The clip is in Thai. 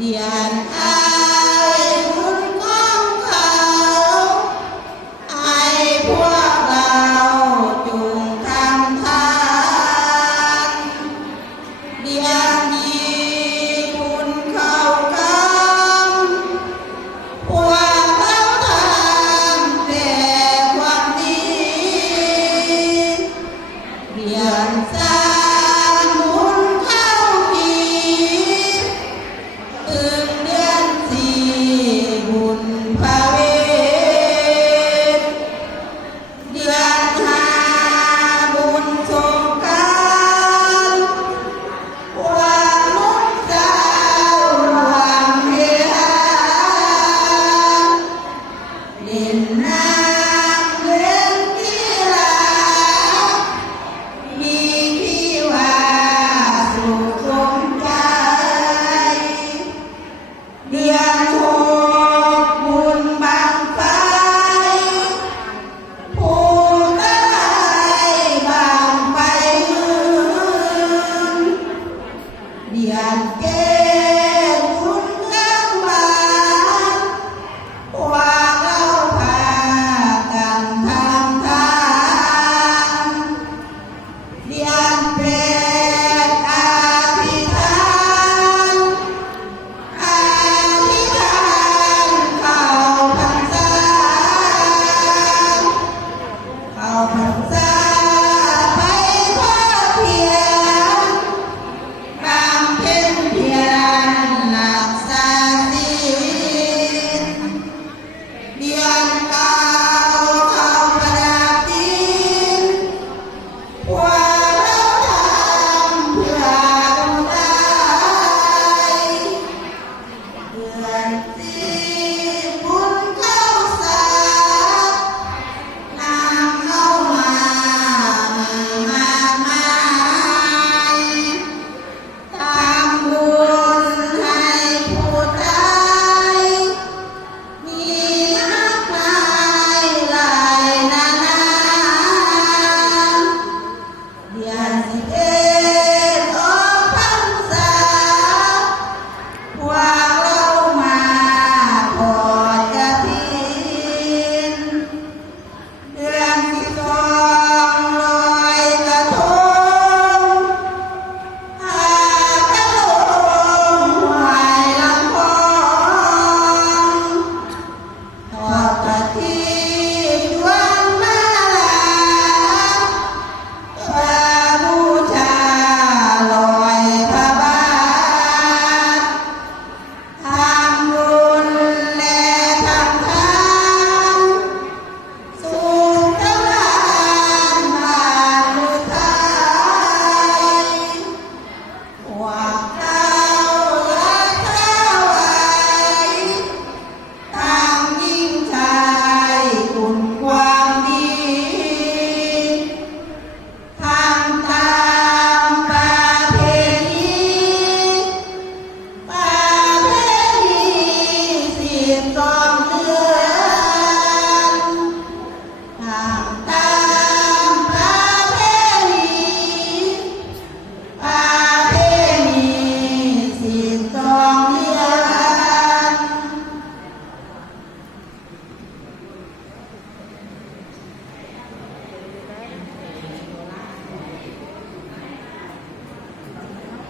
Dian A